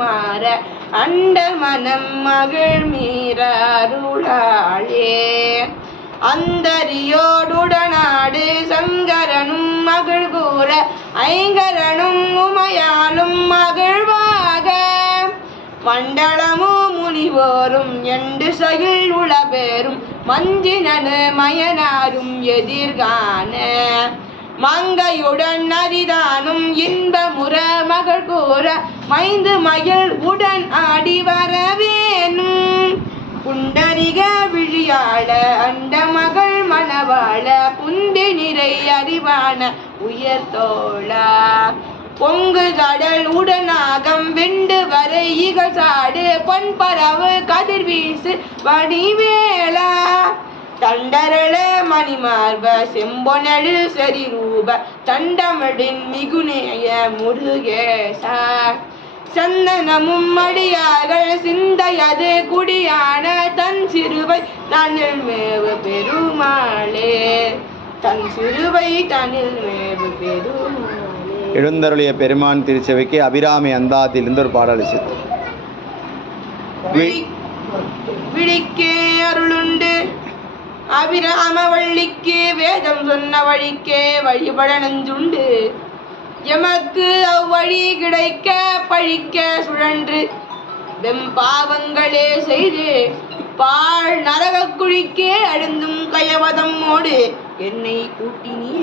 மாற அண்ட மனம் மகிழ் மீறருளாளே. அந்தரியோடுடனாடு சங்கரனும் மகிழ் கூற ஐங்கரனும் உமையாலும் மகிழ்வாக மண்டலமு முனிவோரும் எண்டு சகில் உளபேரும் மஞ்சினனு மயனாரும் எதிர்காண மங்கையுடன் அரிதானும் இன்பமுற மகள் கூற மைந்து மயில் உடன் ஆடி வரவேனும் புண்டரிக விழியாள அண்ட மகள் மணவாள புந்தி நிறை அறிவான உயர்தோளா பொங்கு கடல் உடனாகம் விண்டு வரை இகழ்சாடு பொன்பரவு கதிர்வீசு வடிவேளா தண்டரள மணிமார்ப செம்பொனழு செறிரூப தண்டமிழின் மிகுநேய முருகேசா சந்தனமும் அடியார்கள் சிந்தையது குடியான தன் சிறுவை தனில் மேவு பெருமாளே தன் சிறுவை தனில் மேவு பெருமாளே. எழுந்தருளிய பெருமான் திருச்சபைக்கு அபிராமி அந்தாதிலிருந்து ஒரு பாடல் இசைத்து. விழிக்கே அருளுண்டு அபிராம வள்ளிக்கு வேதம் சொன்ன வழிக்கே வழிபட நஞ்சுண்டு எமக்கு அவ்வழி கிடைக்க பழிக்க சுழன்று வெம்பாவங்களே செய்து பாழ் நரக குழிக்கே அழுந்தும் கயவதம்மோடு என்னை கூட்டினி.